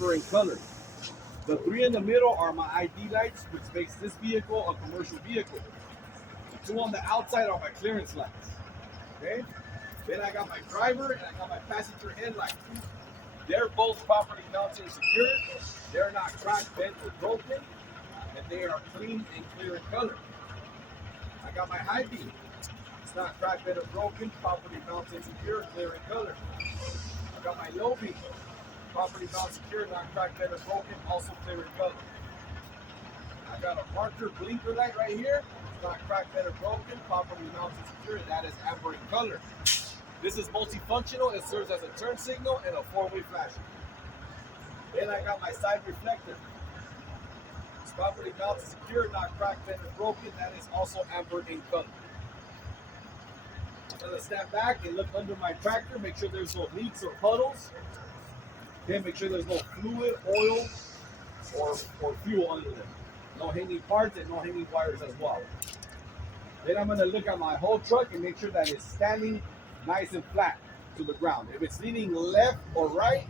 amber in color. The three in the middle are my ID lights, which makes this vehicle a commercial vehicle. The two on the outside are my clearance lights. Okay? Then I got my driver and I got my passenger headlights. They're both properly mounted and secured. They're not cracked, bent, or broken, and they are clean and clear in color. I got my high beam. It's not cracked, bent, or broken, properly mounted and secure, clear in color. I got my low beam. Properly mounted, secure, not cracked, bent, or broken, also clear in color. I got a marker blinker light right here. It's not cracked, bent, or broken, properly mounted and secure, and that is amber in color. This is multifunctional. It serves as a turn signal and a four-way flasher. Then I got my side reflector. It's properly mounted, secure, not cracked, bent, or broken. That is also amber in color. I'm gonna step back and look under my tractor, make sure there's no leaks or puddles. Okay, make sure there's no fluid, oil, or fuel under there. No hanging parts and no hanging wires as well. Then I'm gonna look at my whole truck and make sure that it's standing nice and flat to the ground. If it's leaning left or right,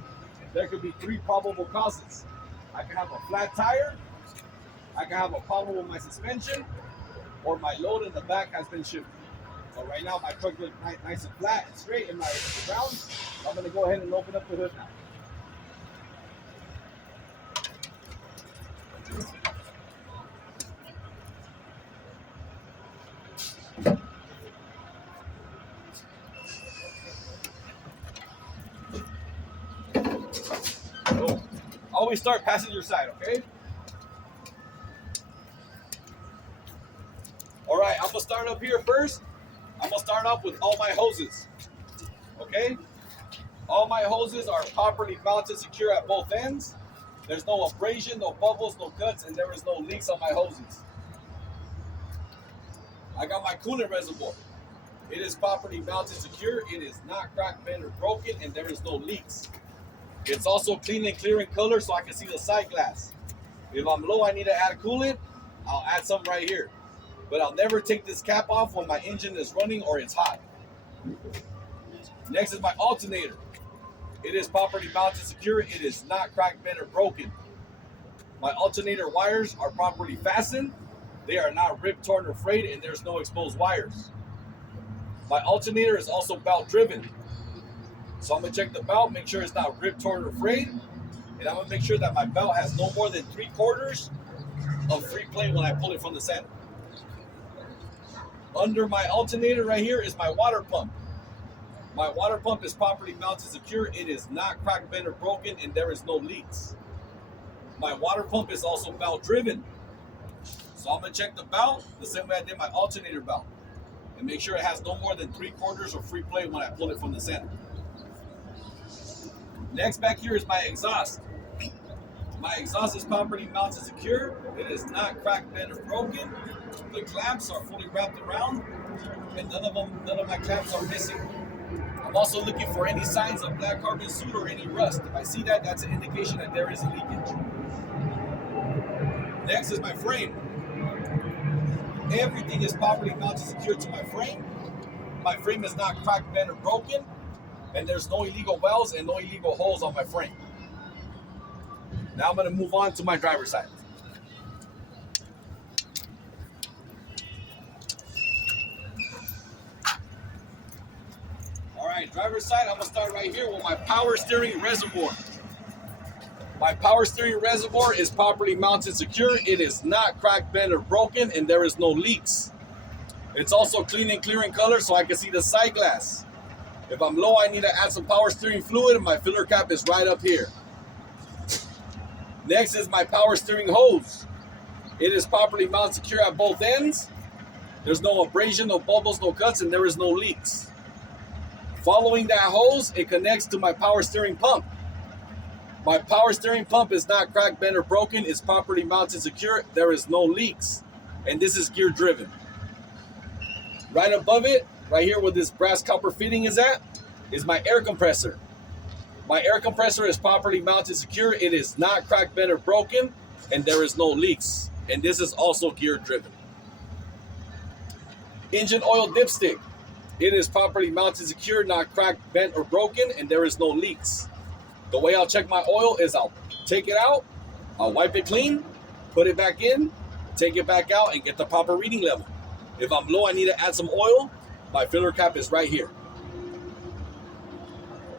there could be three probable causes. I can have a flat tire, I can have a problem with my suspension, or my load in the back has been shifted. So right now my truck looks nice and flat and straight in my ground. I'm gonna go ahead and open up the hood now. Always start passenger side, okay? All right, I'm gonna start up here first. I'm gonna start off with all my hoses, okay? All my hoses are properly mounted, secure at both ends. There's no abrasion, no bubbles, no cuts, and there is no leaks on my hoses. I got my coolant reservoir. It is properly mounted, secure. It is not cracked, bent, or broken, and there is no leaks. It's also clean and clear in color so I can see the side glass. If I'm low, I need to add coolant, I'll add some right here. But I'll never take this cap off when my engine is running or it's hot. Next is my alternator. It is properly mounted, secure. It is not cracked, bent, or broken. My alternator wires are properly fastened. They are not ripped, torn, or frayed, and there's no exposed wires. My alternator is also belt driven. So I'm gonna check the belt, make sure it's not ripped, torn, or frayed. And I'm gonna make sure that my belt has no more than 3/4 of free play when I pull it from the center. Under my alternator right here is my water pump. My water pump is properly mounted, secure. It is not cracked, bent, or broken, and there is no leaks. My water pump is also belt driven. So I'm gonna check the belt the same way I did my alternator belt. And make sure it has no more than 3/4 of free play when I pull it from the center. Next back here is my exhaust. My exhaust is properly mounted, secure. It is not cracked, bent, or broken. The clamps are fully wrapped around, and none of my clamps are missing. I'm also looking for any signs of black carbon soot or any rust. If I see that, that's an indication that there is a leakage. Next is my frame. Everything is properly mounted, secure to my frame. My frame is not cracked, bent, or broken. And there's no illegal welds and no illegal holes on my frame. Now I'm gonna move on to my driver's side. All right, driver's side, I'm gonna start right here with my power steering reservoir. My power steering reservoir is properly mounted, secure. It is not cracked, bent, or broken, and there is no leaks. It's also clean and clear in color so I can see the side glass. If I'm low, I need to add some power steering fluid, and my filler cap is right up here. Next is my power steering hose. It is properly mounted, secure at both ends. There's no abrasion, no bubbles, no cuts, and there is no leaks. Following that hose, it connects to my power steering pump. My power steering pump is not cracked, bent, or broken. It's properly mounted, secure. There is no leaks, and this is gear driven. Right above it, right here where this brass copper fitting is at, is my air compressor. My air compressor is properly mounted, secure. It is not cracked, bent, or broken, and there is no leaks. And this is also gear driven. Engine oil dipstick. It is properly mounted, secure, not cracked, bent, or broken, and there is no leaks. The way I'll check my oil is I'll take it out, I'll wipe it clean, put it back in, take it back out, and get the proper reading level. If I'm low, I need to add some oil. My filler cap is right here.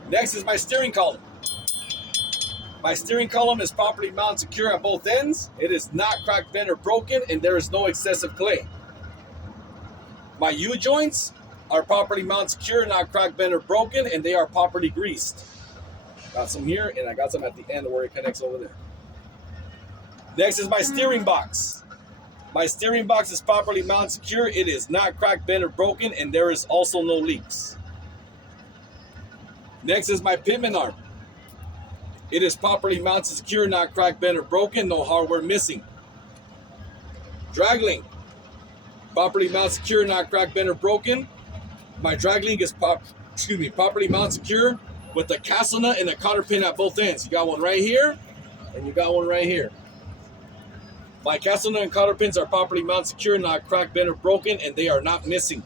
Next is my steering column. My steering column is properly mounted secure at both ends. It is not cracked, bent, or broken, and there is no excessive clay. My U-joints are properly mounted secure, not cracked, bent, or broken, and they are properly greased. Got some here, and I got some at the end where it connects over there. Next is my steering box. My steering box is properly mounted secure. It is not cracked, bent, or broken, and there is also no leaks. Next is my pitman arm. It is properly mounted secure, not cracked, bent, or broken, no hardware missing. Drag link. Properly mounted secure, not cracked, bent, or broken. My drag link is properly mounted secure with the castle nut and the cotter pin at both ends. You got one right here, and you got one right here. My castle nut and cotter pins are properly mounted secure, not cracked, bent, or broken, and they are not missing.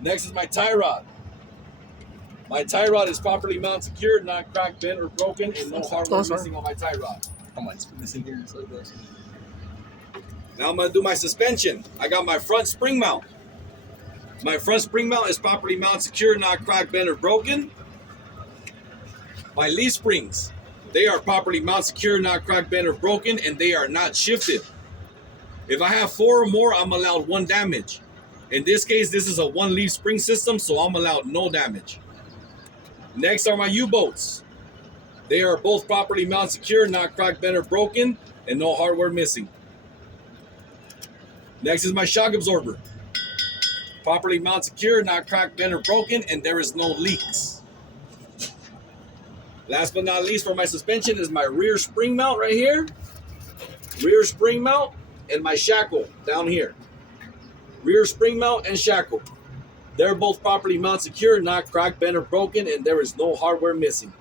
Next is my tie rod. My tie rod is properly mounted secure, not cracked, bent, or broken, and no hardware missing on my tie rod. How much missing here? So it goes. Now I'm going to do my suspension. I got my front spring mount. My front spring mount is properly mounted secure, not cracked, bent, or broken. My leaf springs, they are properly mounted secure, not cracked, bent, or broken, and they are not shifted. If I have 4 or more, I'm allowed 1 damage. In this case, this is a 1 leaf spring system, so I'm allowed no damage. Next are my U-bolts. They are both properly mounted secure, not cracked, bent, or broken, and no hardware missing. Next is my shock absorber. Properly mounted secure, not cracked, bent, or broken, and there is no leaks. Last but not least for my suspension is my rear spring mount right here. Rear spring mount and my shackle down here. Rear spring mount and shackle. They're both properly mounted secure, not cracked, bent, or broken, and there is no hardware missing.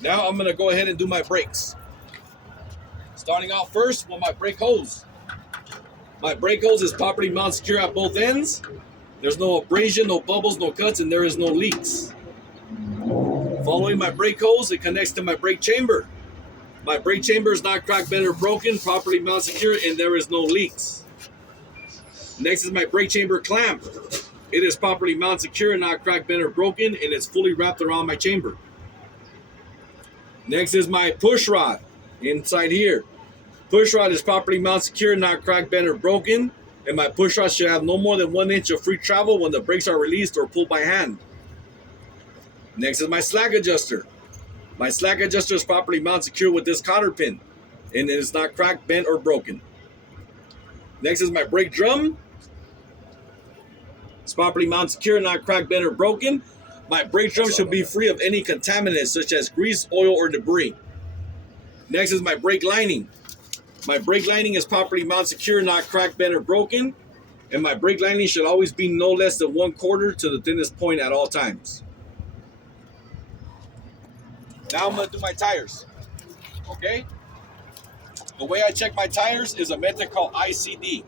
Now I'm going to go ahead and do my brakes. Starting out first with my brake hose. My brake hose is properly mounted secure at both ends. There's no abrasion, no bubbles, no cuts, and there is no leaks. Following my brake hose, it connects to my brake chamber. My brake chamber is not cracked, bent, or broken, properly mounted secure, and there is no leaks. Next is my brake chamber clamp. It is properly mounted secure, not cracked, bent, or broken, and it's fully wrapped around my chamber. Next is my push rod inside here. Push rod is properly mounted secure, not cracked, bent, or broken, and my push rod should have no more than 1 inch of free travel when the brakes are released or pulled by hand. Next is my slack adjuster. My slack adjuster is properly mounted secure with this cotter pin, and it is not cracked, bent, or broken. Next is my brake drum. It's properly mounted secure, not cracked, bent, or broken. My brake drum should be free of any contaminants such as grease, oil, or debris. Next is my brake lining. My brake lining is properly mounted secure, not cracked, bent, or broken. And my brake lining should always be no less than 1/4 to the thinnest point at all times. Now I'm going to do my tires. Okay? The way I check my tires is a method called ICD.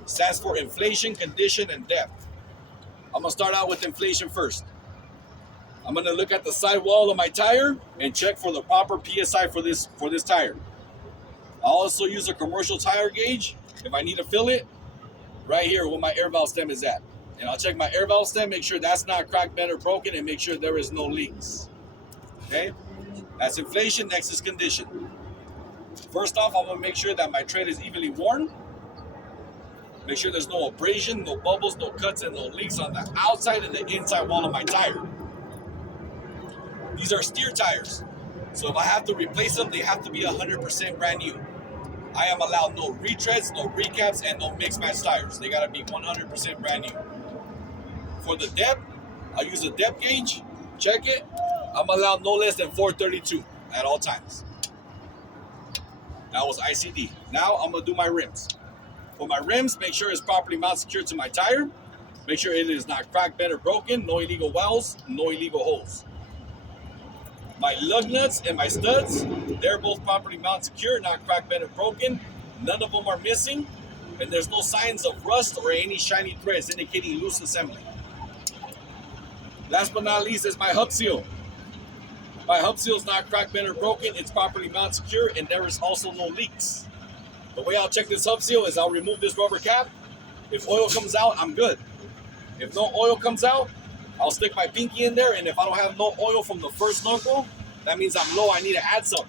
It stands for inflation, condition, and depth. I'm going to start out with inflation first. I'm going to look at the sidewall of my tire and check for the proper PSI for this tire. I'll also use a commercial tire gauge if I need to fill it right here where my air valve stem is at. And I'll check my air valve stem, make sure that's not cracked, bent, or broken, and make sure there is no leaks. Okay? That's inflation. Next is condition. First off, I'm going to make sure that my tread is evenly worn. Make sure there's no abrasion, no bubbles, no cuts, and no leaks on the outside and the inside wall of my tire. These are steer tires. So if I have to replace them, they have to be 100% brand new. I am allowed no retreads, no recaps, and no mixed match tires. They got to be 100% brand new. For the depth, I use a depth gauge. Check it. I'm allowed no less than 432 at all times. That was ICD. Now I'm going to do my rims. For my rims, make sure it's properly mounted secure to my tire. Make sure it is not cracked, bent, or broken. No illegal welds, no illegal holes. My lug nuts and my studs, they're both properly mounted secure, not cracked, bent, or broken. None of them are missing. And there's no signs of rust or any shiny threads indicating loose assembly. Last but not least is my hub seal. My hub seal is not cracked, bent, or broken. It's properly mounted secure, and there is also no leaks. The way I'll check this hub seal is I'll remove this rubber cap. If oil comes out, I'm good. If no oil comes out, I'll stick my pinky in there, and if I don't have no oil from the first knuckle, that means I'm low, I need to add some.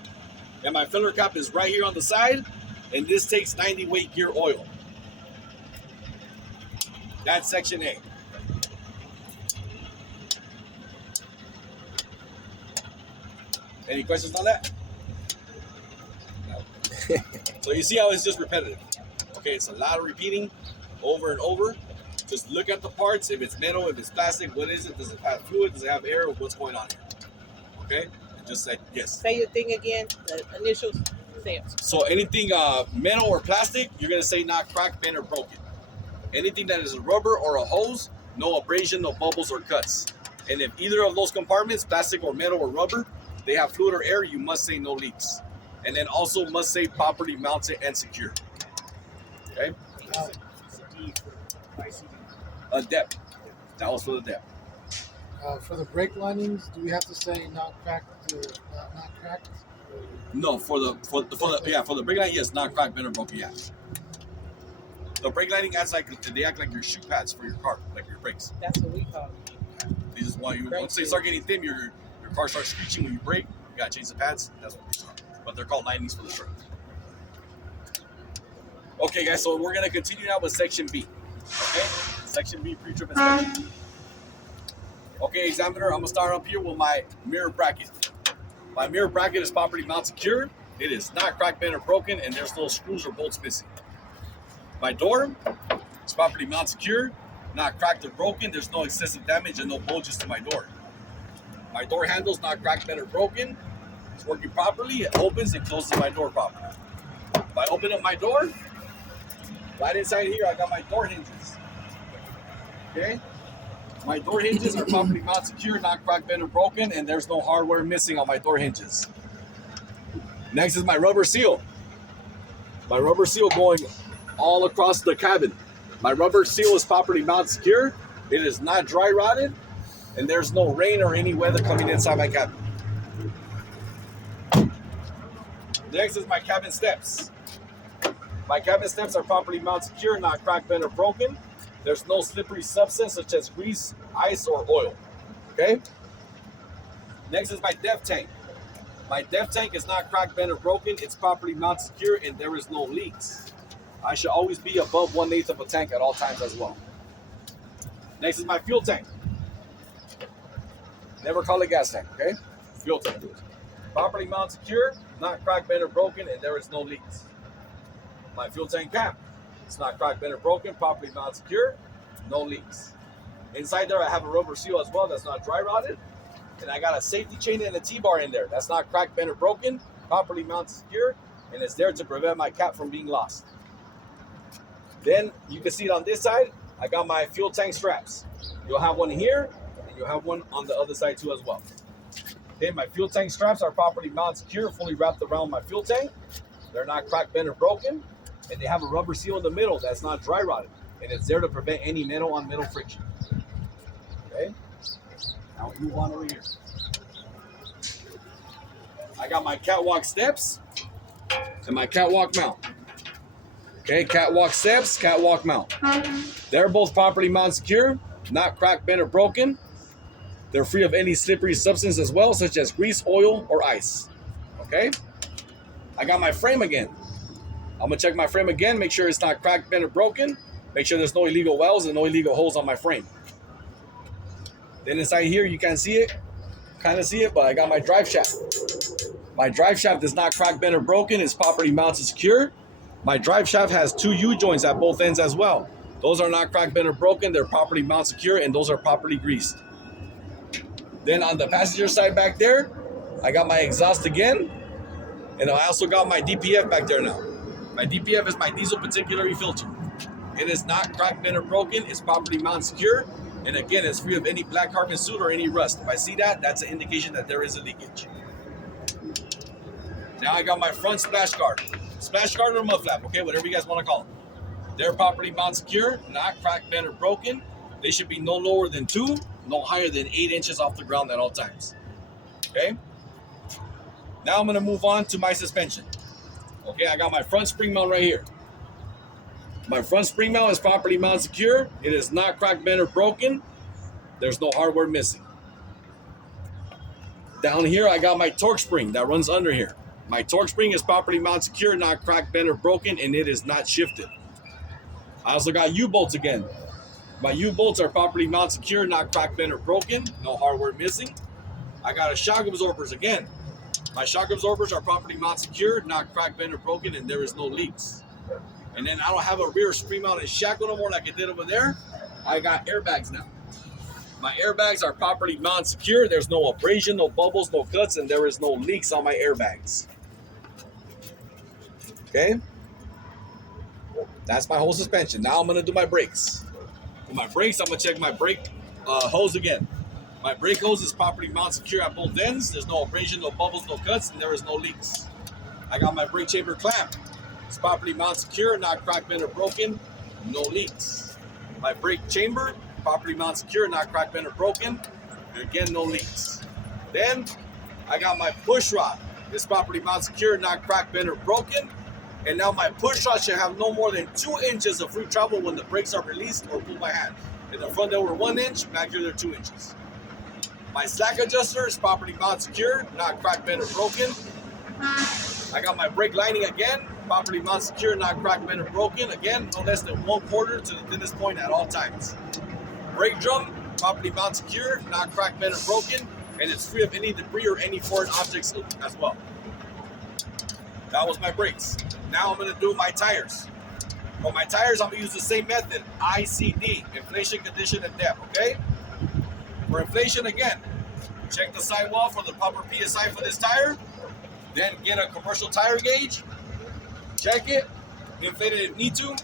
And my filler cap is right here on the side, and this takes 90 weight gear oil. That's section A. Any questions on that? No. So you see how it's just repetitive. Okay, it's a lot of repeating over and over. Just look at the parts. If it's metal, if it's plastic, what is it? Does it have fluid? Does it have air? What's going on here? Okay? And just say yes. Say your thing again, the initials, say it. So anything metal or plastic, you're going to say not cracked, bent, or broken. Anything that is a rubber or a hose, no abrasion, no bubbles or cuts. And if either of those compartments, plastic or metal or rubber, they have fluid or air, you must say no leaks. And then also must say properly mounted and secure. Okay? A depth. That was for the depth. For the brake linings, do we have to say not cracked or not cracked? No, for the brake lining, yes, not cracked, bent, or broken, yeah. The brake lining acts like they act like your shoe pads for your car, like your brakes. That's what we call it. They just want you. Once they start getting thin, your car starts screeching when you brake. You gotta change the pads. That's what these are. But they're called linings for the truck. Okay, guys. So we're gonna continue now with section B. Okay, section B, pre-trip inspection. Okay, examiner. I'm gonna start up here with my mirror bracket. My mirror bracket is properly mounted secure. It is not cracked, bent, or broken, and there's no screws or bolts missing. My door is properly mounted secure, not cracked or broken. There's no excessive damage and no bulges to my door. My door handle is not cracked, bent, or broken. It's working properly. It opens and closes my door properly. If I open up my door, right inside here, I got my door hinges. Okay? My door hinges are properly mounted secure, not cracked, bent, or broken, and there's no hardware missing on my door hinges. Next is my rubber seal. My rubber seal going all across the cabin. My rubber seal is properly mounted secure. It is not dry rotted, and there's no rain or any weather coming inside my cabin. Next is my cabin steps. My cabin steps are properly mounted secure, not cracked, bent, or broken. There's no slippery substance such as grease, ice, or oil. Okay? Next is my depth tank. My depth tank is not cracked, bent, or broken. It's properly mounted secure, and there is no leaks. I should always be above 1/8 of a tank at all times as well. Next is my fuel tank. Never call it gas tank, okay? Fuel tank. Properly mounted secure, not cracked, bent, or broken, and there is no leaks. My fuel tank cap. It's not cracked, bent, or broken, properly mounted secure, no leaks. Inside there, I have a rubber seal as well that's not dry rotted. And I got a safety chain and a T-bar in there. That's not cracked, bent, or broken, properly mounted secure, and it's there to prevent my cap from being lost. Then you can see it on this side. I got my fuel tank straps. You'll have one here, and you'll have one on the other side too as well. Okay, my fuel tank straps are properly mounted secure, fully wrapped around my fuel tank. They're not cracked, bent, or broken, and they have a rubber seal in the middle that's not dry rotted, and it's there to prevent any metal on metal friction. Okay, now we move on over here. I got my catwalk steps and my catwalk mount. Okay, catwalk steps, catwalk mount. They're both properly mounted secure, not cracked, bent, or broken. They're free of any slippery substance as well, such as grease, oil, or ice. Okay, I got my frame again. I'm gonna check my frame again, make sure it's not cracked, bent, or broken. Make sure there's no illegal welds and no illegal holes on my frame. Then inside here, you can't see it, kind of see it, but I got my drive shaft. My drive shaft is not cracked, bent, or broken. It's properly mounted secure. My drive shaft has 2 U-joints at both ends as well. Those are not cracked, bent, or broken. They're properly mounted secure, and those are properly greased. Then on the passenger side back there, I got my exhaust again, and I also got my DPF back there now. My DPF is my diesel particulate filter. It is not cracked, bent, or broken. It's properly mounted secure, and again, it's free of any black carbon soot or any rust. If I see that, that's an indication that there is a leakage. Now I got my front splash guard. Splash guard or mud flap, okay, whatever you guys want to call them. They're properly mounted secure, not cracked, bent, or broken. They should be no lower than 2 no higher than 8 inches off the ground at all times. Okay? Now I'm gonna move on to my suspension. Okay, I got my front spring mount right here. My front spring mount is properly mount secure. It is not cracked, bent, or broken. There's no hardware missing. Down here, I got my torque spring that runs under here. My torque spring is properly mount secure, not cracked, bent, or broken, and it is not shifted. I also got U-bolts again. My U-bolts are properly mount secure, not cracked, bent, or broken. No hardware missing. I got a shock absorbers again. My shock absorbers are properly mount secure, not cracked, bent, or broken, and there is no leaks. And then I don't have a rear spring mounted shackle no more like I did over there. I got airbags now. My airbags are properly mount secure. There's no abrasion, no bubbles, no cuts, and there is no leaks on my airbags. Okay? That's my whole suspension. Now I'm gonna do my brakes. For my brakes, I'm gonna check my brake hose again. My brake hose is properly mount secure at both ends. There's no abrasion, no bubbles, no cuts, and there is no leaks. I got my brake chamber clamp. It's properly mount secure, not cracked, bent, or broken. No leaks. My brake chamber, properly mount secure, not cracked, bent, or broken. Again, no leaks. Then I got my push rod. It's properly mount secure, not cracked, bent, or broken. And now my push rod should have no more than 2 inches of free travel when the brakes are released or pulled by hand. In the front, they were 1 inch. Back here, they're 2 inches. My slack adjuster is properly mount secure, not cracked, bent, or broken. I got my brake lining again, properly mount secure, not cracked, bent, or broken. Again, no less than 1/4 to the thinnest point at all times. Brake drum, properly mount secure, not cracked, bent, or broken, and it's free of any debris or any foreign objects as well. That was my brakes. Now I'm gonna do my tires. For my tires, I'm gonna use the same method, ICD, inflation, condition, and depth, okay? For inflation, again, check the sidewall for the proper PSI for this tire, then get a commercial tire gauge, check it, inflate it if you need to,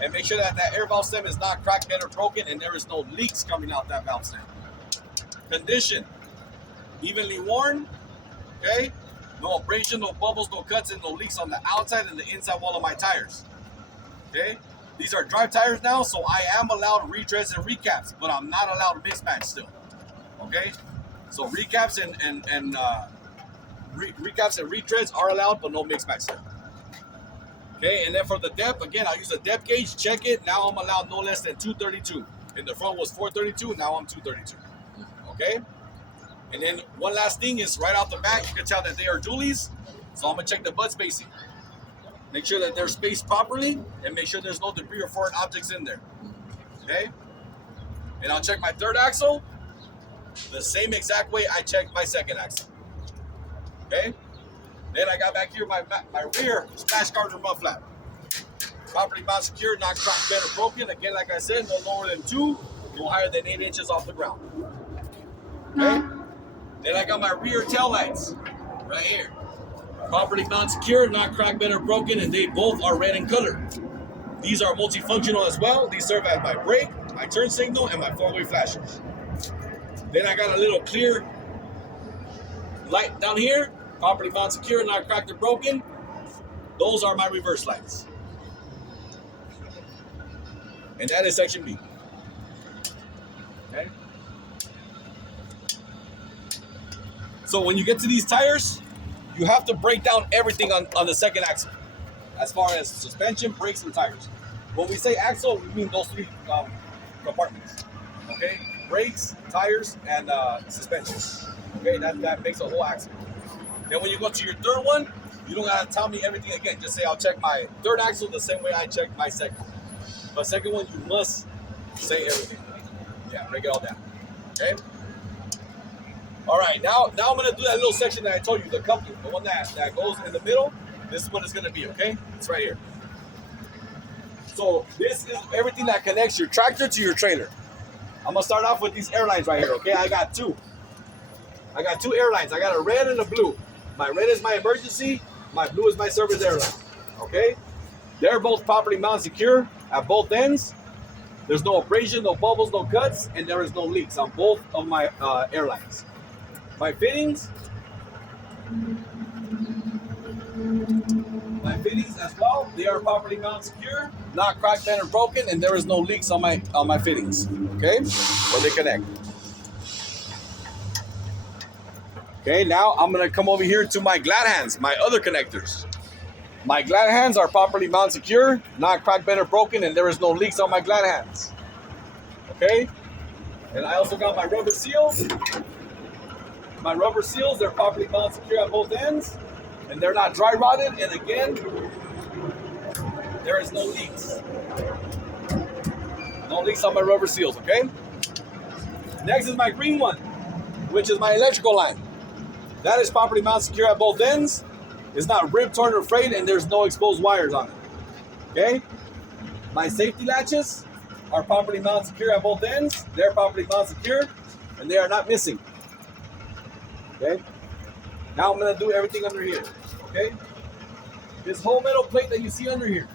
and make sure that that air valve stem is not cracked, bent, or broken, and there is no leaks coming out that valve stem. Condition, evenly worn, okay? No abrasion, no bubbles, no cuts, and no leaks on the outside and the inside wall of my tires, okay? These are drive tires now, so I am allowed retreads and recaps, but I'm not allowed mix match still, okay? So recaps and recaps and retreads are allowed, but no mix match still. Okay, and then for the depth, again, I use a depth gauge, check it. Now I'm allowed no less than 232. In the front was 432, now I'm 232. Okay? And then one last thing is right off the bat, you can tell that they are dualies. So I'm gonna check the butt spacing. Make sure that they're spaced properly and make sure there's no debris or foreign objects in there. Okay? And I'll check my third axle the same exact way I checked my second axle. Okay? Then I got back here my rear splash guard or mud flap. Properly mount secure, not cracked, bent, or broken. Again, like I said, no lower than 2, no higher than 8 inches off the ground. Okay? Then I got my rear tail lights right here. Properly mount secure, not cracked, bent, or broken, and they both are red in color. These are multifunctional as well. These serve as my brake, my turn signal, and my 4-way flashers. Then I got a little clear light down here. Properly mount secure, not cracked or broken. Those are my reverse lights. And that is section B. Okay. So when you get to these tires, you have to break down everything on the second axle. As far as suspension, brakes, and tires. When we say axle, we mean those 3 compartments. Okay? Brakes, tires, and suspension. Okay, that makes a whole axle. Then when you go to your third one, you don't gotta tell me everything again. Just say I'll check my third axle the same way I checked my second. But second one, you must say everything. Yeah, break it all down. Okay? All right, now I'm gonna do that little section that I told you, the coupling, the one that goes in the middle. This is what it's gonna be, okay? It's right here. So this is everything that connects your tractor to your trailer. I'm gonna start off with these airlines right here, okay? I got 2 airlines. I got a red and a blue. My red is my emergency. My blue is my service airline. Okay? They're both properly mounted secure at both ends. There's no abrasion, no bubbles, no cuts, and there is no leaks on both of my airlines. My fittings as well, they are properly mounted secure, not cracked, bent, or broken, and there is no leaks on my fittings. Okay? When they connect. Okay, now I'm gonna come over here to my glad hands, my other connectors. My glad hands are properly mounted secure, not cracked, bent, or broken, and there is no leaks on my glad hands. Okay, and I also got my rubber seals. My rubber seals, they're properly mounted secure at both ends, and they're not dry rotted, and again, there is no leaks. No leaks on my rubber seals, okay? Next is my green one, which is my electrical line. That is properly mounted secure at both ends. It's not ripped, torn, or frayed, and there's no exposed wires on it. Okay? My safety latches are properly mounted secure at both ends. They're properly mounted secure, and they are not missing. Okay? Now I'm gonna do everything under here. Okay? This whole metal plate that you see under here.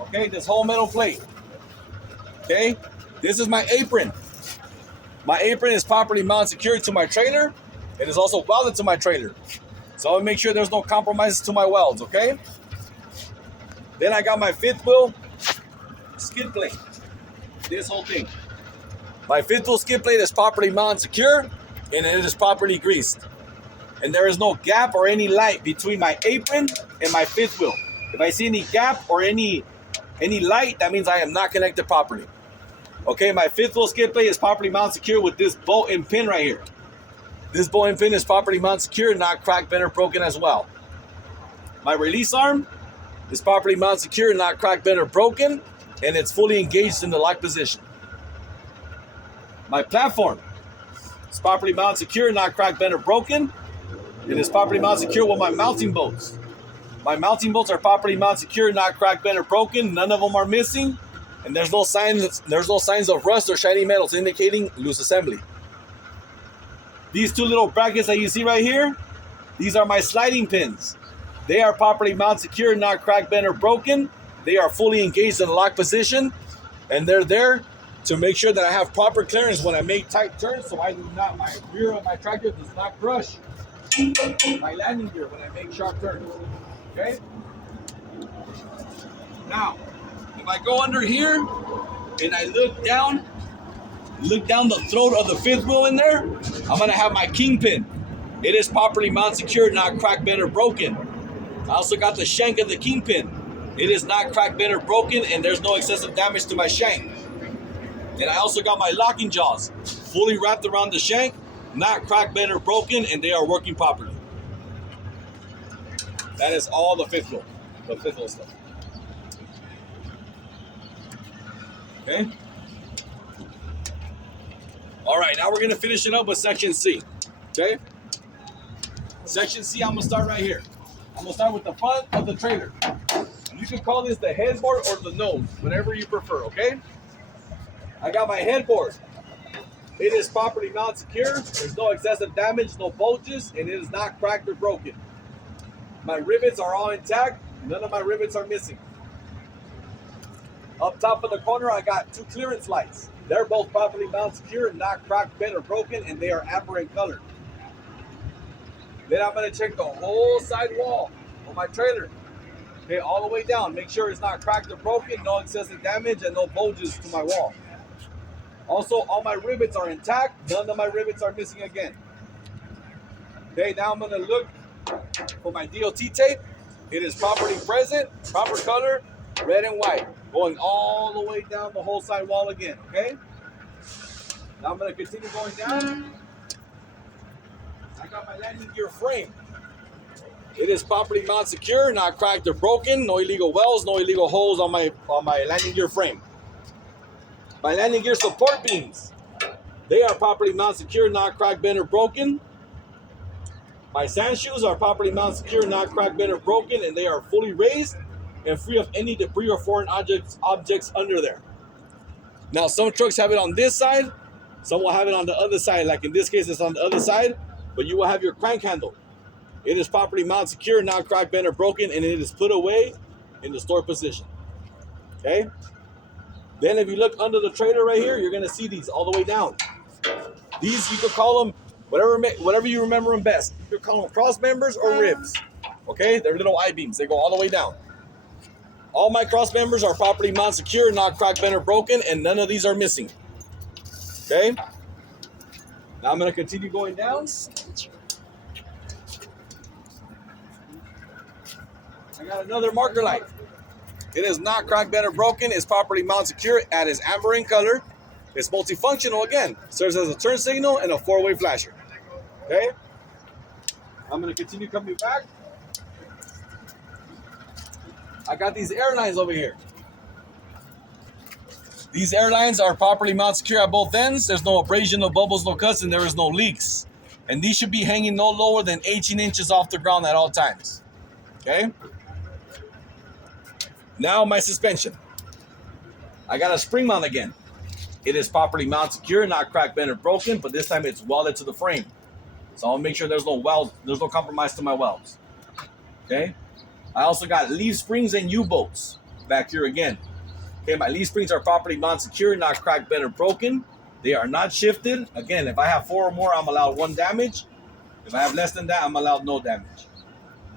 Okay, this whole metal plate. Okay? This is my apron. My apron is properly mounted secure to my trailer. It is also welded to my trailer. So I'll make sure there's no compromises to my welds, okay? Then I got my fifth wheel skid plate. This whole thing. My fifth wheel skid plate is properly mounted secure, and it is properly greased. And there is no gap or any light between my apron and my fifth wheel. If I see any gap or any light, that means I am not connected properly. Okay, my fifth wheel skid plate is properly mounted secure with this bolt and pin right here. This bolt and pin is properly mounted secure, not cracked, bent, or broken as well. My release arm is properly mounted secure, not cracked, bent, or broken, and it's fully engaged in the lock position. My platform is properly mounted secure, not cracked, bent, or broken. It is properly mounted secure with my mounting bolts. My mounting bolts are properly mounted secure, not cracked, bent, or broken. None of them are missing, and there's no signs of rust or shiny metals indicating loose assembly. These two little brackets that you see right here, these are my sliding pins. They are properly mounted secure, not cracked, bent, or broken. They are fully engaged in the lock position, and they're there to make sure that I have proper clearance when I make tight turns, so my rear of my tractor does not crush my landing gear when I make sharp turns. Okay? Now, if I go under here and I look down the throat of the fifth wheel in there, I'm gonna have my kingpin. It is properly mounted secure, not cracked, bent, or broken. I also got the shank of the kingpin. It is not cracked, bent, or broken, and there's no excessive damage to my shank. And I also got my locking jaws fully wrapped around the shank, not cracked, bent, or broken, and they are working properly. That is all the fifth wheel stuff. Okay? All right, now we're gonna finish it up with section C, okay? Section C, I'm gonna start right here. I'm gonna start with the front of the trailer. You can call this the headboard or the nose, whatever you prefer, okay? I got my headboard. It is properly mounted secure. There's no excessive damage, no bulges, and it is not cracked or broken. My rivets are all intact. None of my rivets are missing. Up top of the corner, I got two clearance lights. They're both properly mounted secure, not cracked, bent, or broken, and they are amber in color. Then I'm gonna check the whole side wall of my trailer. Okay, all the way down. Make sure it's not cracked or broken, no excessive damage, and no bulges to my wall. Also, all my rivets are intact. None of my rivets are missing again. Okay, now I'm gonna look for my DOT tape. It is properly present, proper color, red and white, going all the way down the whole side wall again, okay? Now I'm gonna continue going down. I got my landing gear frame. It is properly mounted secure, not cracked or broken, no illegal welds, no illegal holes on my landing gear frame. My landing gear support beams, they are properly mounted secure, not cracked, bent, or broken. My sand shoes are properly mounted secure, not cracked, bent, or broken, and they are fully raised and free of any debris or foreign objects under there. Now, some trucks have it on this side, some will have it on the other side. Like in this case, it's on the other side, but you will have your crank handle. It is properly mounted secure, not cracked, bent, or broken, and it is put away in the store position. Okay? Then if you look under the trailer right here, you're gonna see these all the way down. These, you could call them whatever you remember them best. You could call them cross members or ribs. Okay? They're little I-beams. They go all the way down. All my cross members are properly mounted secure, not cracked, bent, or broken, and none of these are missing. Okay? Now I'm gonna continue going down. I got another marker light. It is not cracked, bent, or broken. It's properly mounted secure. It is amber in color. It's multifunctional again. Serves as a turn signal and a 4-way flasher. Okay? I'm going to continue coming back. I got these airlines over here. These airlines are properly mounted secure at both ends. There's no abrasion, no bubbles, no cuts, and there is no leaks. And these should be hanging no lower than 18 inches off the ground at all times. Okay? Now my suspension. I got a spring mount again. It is properly mounted secure, not cracked, bent, or broken, but this time it's welded to the frame. So I'll make sure there's no weld, there's no compromise to my welds. Okay? I also got leaf springs and U-bolts back here again. Okay, my leaf springs are properly mounted secure, not cracked, bent, or broken. They are not shifted. Again, if I have 4 or more, I'm allowed 1 damage. If I have less than that, I'm allowed no damage.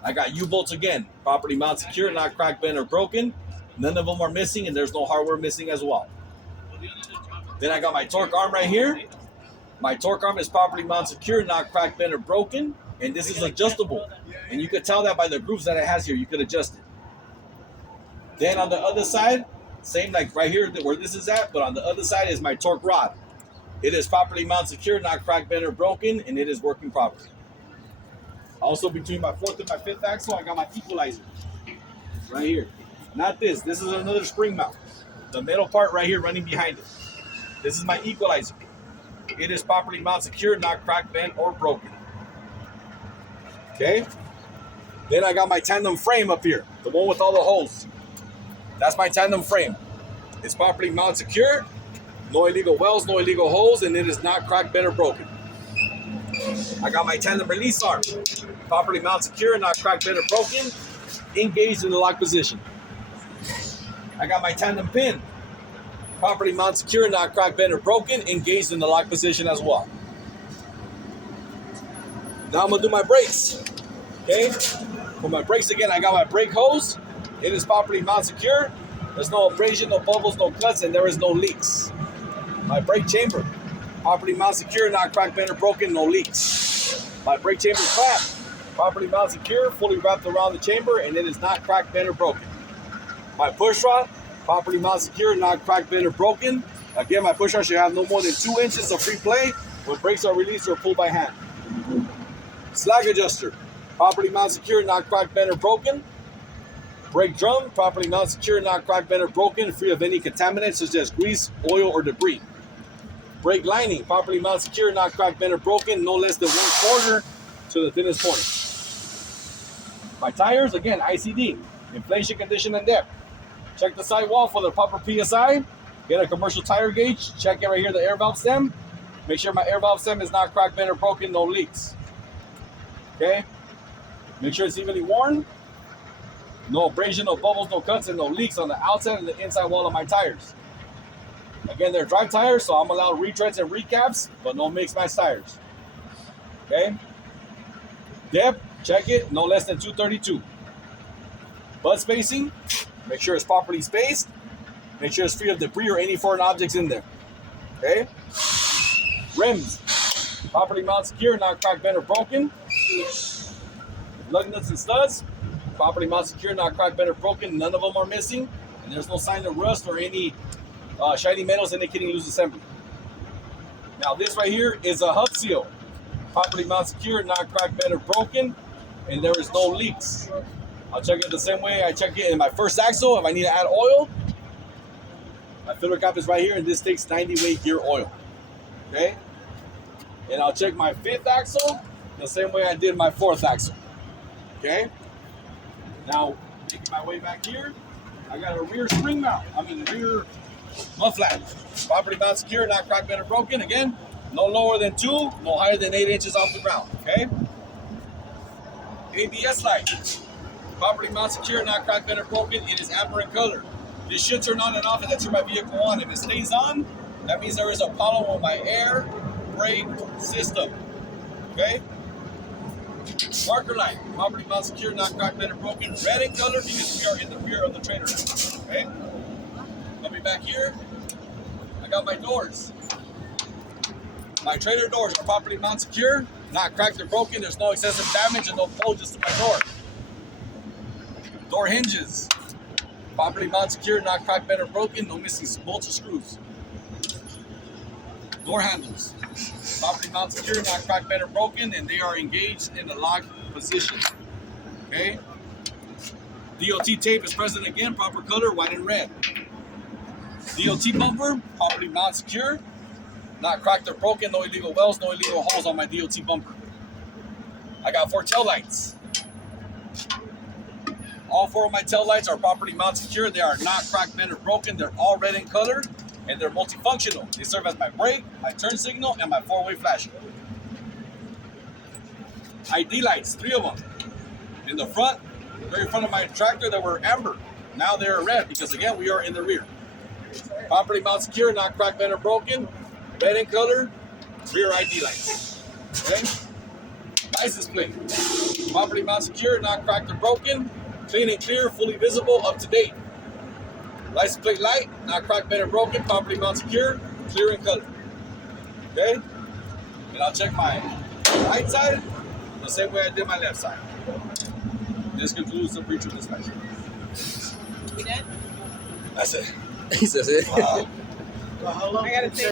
I got U-bolts again, properly mounted secure, not cracked, bent, or broken. None of them are missing, and there's no hardware missing as well. Then I got my torque arm right here. My torque arm is properly mounted secure, not cracked, bent, or broken. And this is adjustable. And you could tell that by the grooves that it has here. You could adjust it. Then on the other side, same like right here where this is at, but on the other side is my torque rod. It is properly mounted secure, not cracked, bent, or broken, and it is working properly. Also between my 4th and my 5th axle, I got my equalizer. Right here. Not this. This is another spring mount. The metal part right here running behind it. This is my equalizer. It is properly mounted secure, not cracked, bent, or broken. Okay? Then I got my tandem frame up here. The one with all the holes. That's my tandem frame. It's properly mounted secure. No illegal welds, no illegal holes, and it is not cracked, bent, or broken. I got my tandem release arm. Properly mounted secure, not cracked, bent, or broken. Engaged in the lock position. I got my tandem pin. Properly mounted secure, not cracked, bent, or broken. Engaged in the lock position as well. Now I'm going to do my brakes. Okay? For my brakes again, I got my brake hose. It is properly mounted secure. There's no abrasion, no bubbles, no cuts, and there is no leaks. My brake chamber. Properly mounted secure, not cracked, bent, or broken, no leaks. My brake chamber clamp. Properly mounted secure, fully wrapped around the chamber, and it is not cracked, bent, or broken. My push rod, properly mounted secure, not cracked, bent, or broken. Again, my push rod should have no more than 2 inches of free play when brakes are released or pulled by hand. Slack adjuster, properly mounted secure, not cracked, bent, or broken. Brake drum, properly mounted secure, not cracked, bent, or broken, free of any contaminants such as grease, oil, or debris. Brake lining, properly mounted secure, not cracked, bent, or broken, no less than 1/4 to the thinnest point. My tires, again, ICD, inflation, condition, and depth. Check the sidewall for the proper PSI. Get a commercial tire gauge. Check it right here, the air valve stem. Make sure my air valve stem is not cracked, bent, or broken, no leaks. Okay? Make sure it's evenly worn. No abrasion, no bubbles, no cuts, and no leaks on the outside and the inside wall of my tires. Again, they're drive tires, so I'm allowed retreads and recaps, but no mixed match tires. Okay? Depth, check it, no less than 232. Butt spacing, make sure it's properly spaced. Make sure it's free of debris or any foreign objects in there. Okay? Rims, properly mounted secure, not cracked, bent, or broken. Lug nuts and studs, properly mounted secure, not cracked, bent, or broken. None of them are missing, and there's no sign of rust or any shiny metals indicating loose assembly. Now this right here is a hub seal, properly mounted secure, not cracked, bent, or broken, and there is no leaks. I'll check it the same way I check it in my first axle. If I need to add oil, my filter cap is right here, and this takes 90 weight gear oil. Okay? And I'll check my 5th axle the same way I did my 4th axle. Okay? Now, making my way back here, I got a rear spring mount. Rear mud flat. Properly mounted secure, not cracked, bent, or broken. Again, no lower than 2, no higher than 8 inches off the ground. Okay? ABS light. Properly mounted secure, not cracked, bent, or broken. It is amber in color. This should turn on and off as I turn my vehicle on. If it stays on, that means there is a problem with my air brake system. Okay? Marker light. Properly mounted secure, not cracked, bent, or broken. Red in color because we are in the rear of the trailer now. Okay? Coming back here, I got my doors. My trailer doors are properly mounted secure, not cracked or broken. There's no excessive damage and no bulges to my door. Door hinges, properly mounted, secure, not cracked, bent, or broken, no missing bolts or screws. Door handles, properly mounted, secure, not cracked, bent, or broken, and they are engaged in a locked position. Okay. DOT tape is present again, proper color, white and red. DOT bumper, properly mounted, secure, not cracked or broken, no illegal welds, no illegal holes on my DOT bumper. I got 4 tail lights. All 4 of my tail lights are properly mounted, secure. They are not cracked, bent, or broken. They're all red in color, and they're multifunctional. They serve as my brake, my turn signal, and my 4-way flasher. ID lights, 3 of them. In the front, very front of my tractor, they were amber. Now they're red because, again, we are in the rear. Properly mounted, secure, not cracked, bent, or broken. Red in color, rear ID lights. Okay? License plate. Properly mounted, secure, not cracked or broken. Clean and clear, fully visible, up to date. License plate light, not cracked, bent, or broken. Properly mounted, secure, clear in color. Okay? And I'll check my right side the same way I did my left side. This concludes the breach of inspection. We done? That's it. He says it. So how long? I gotta take